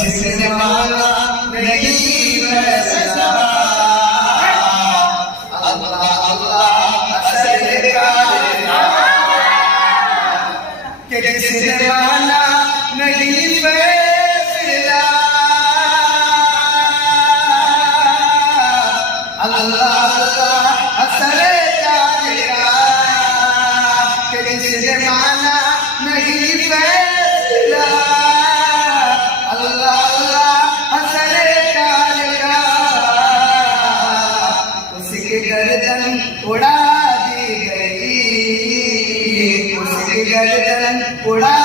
जिसने माना नहीं फैसला अल्लाह अल्लाह असर के जिसने माना नहीं फैसला अल्लाह अल्लाह असर के जिसने माना नहीं फैसला गर्दन उड़ा दी गई, उसकी गर्दन उड़ा